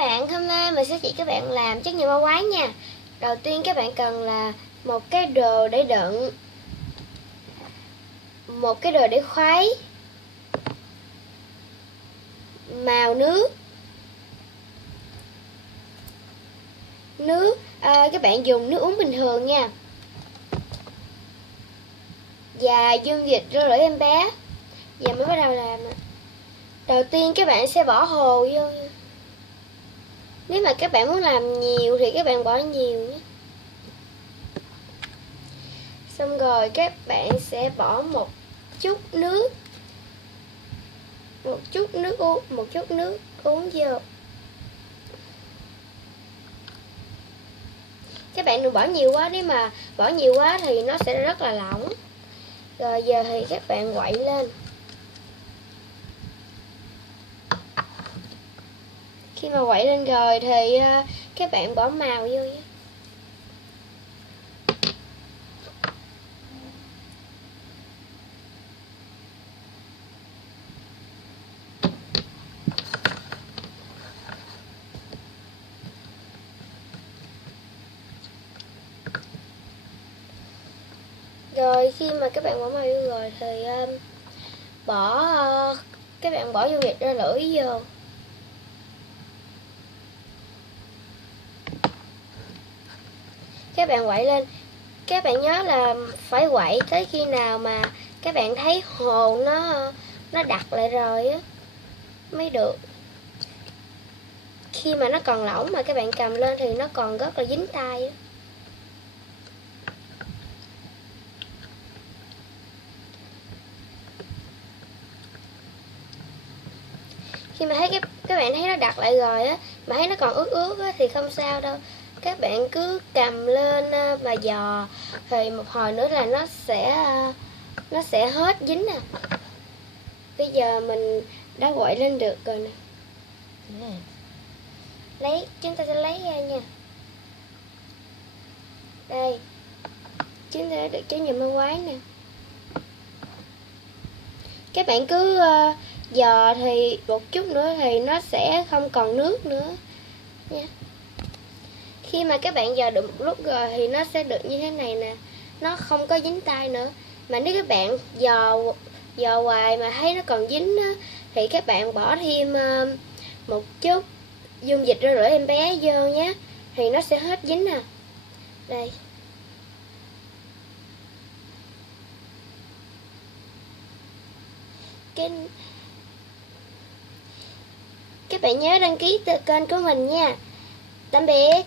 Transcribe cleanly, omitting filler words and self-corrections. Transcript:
bạn, hôm nay mình sẽ chỉ các bạn làm trắc nghiệm ma quái nha. Đầu tiên các bạn cần là một cái đồ để đựng, một cái đồ để khuấy, màu nước, các bạn dùng nước uống bình thường nha, và dung dịch rửa lưỡi em bé. Giờ mới bắt đầu làm. Đầu tiên các bạn sẽ bỏ hồ vô. Nếu mà các bạn muốn làm nhiều thì các bạn bỏ nhiều nhé. Xong rồi các bạn sẽ bỏ một chút nước uống vô. Các bạn đừng bỏ nhiều quá, nếu mà bỏ nhiều quá thì nó sẽ rất là lỏng. Rồi giờ thì các bạn quậy lên. Khi mà quậy lên rồi thì các bạn bỏ màu vô nhé. Rồi khi mà các bạn bỏ màu vô rồi thì các bạn bỏ dung dịch ra lưỡi vô. Các bạn quậy lên. Các bạn nhớ là phải quậy tới khi nào mà các bạn thấy hồ nó đặc lại rồi á mới được. Khi mà nó còn lỏng mà các bạn cầm lên thì nó còn rất là dính tay á. Khi mà thấy các bạn thấy nó đặc lại rồi á, mà thấy nó còn ướt ướt á thì không sao đâu. Các bạn cứ cầm lên và dò, thì một hồi nữa là nó sẽ hết dính nè. Bây giờ mình đã quậy lên được rồi nè. Chúng ta sẽ lấy ra nha. Đây, chúng ta đã được trải nghiệm ma quái nè. Các bạn cứ dò thì một chút nữa thì nó sẽ không còn nước nữa nha. Khi mà các bạn dò được một lúc rồi thì nó sẽ được như thế này nè. Nó không có dính tay nữa. Mà nếu các bạn dò hoài mà thấy nó còn dính á, thì các bạn bỏ thêm một chút dung dịch rửa lưỡi em bé vô nhé. Thì nó sẽ hết dính nè. Đây. Các bạn nhớ đăng ký kênh của mình nha. Tạm biệt.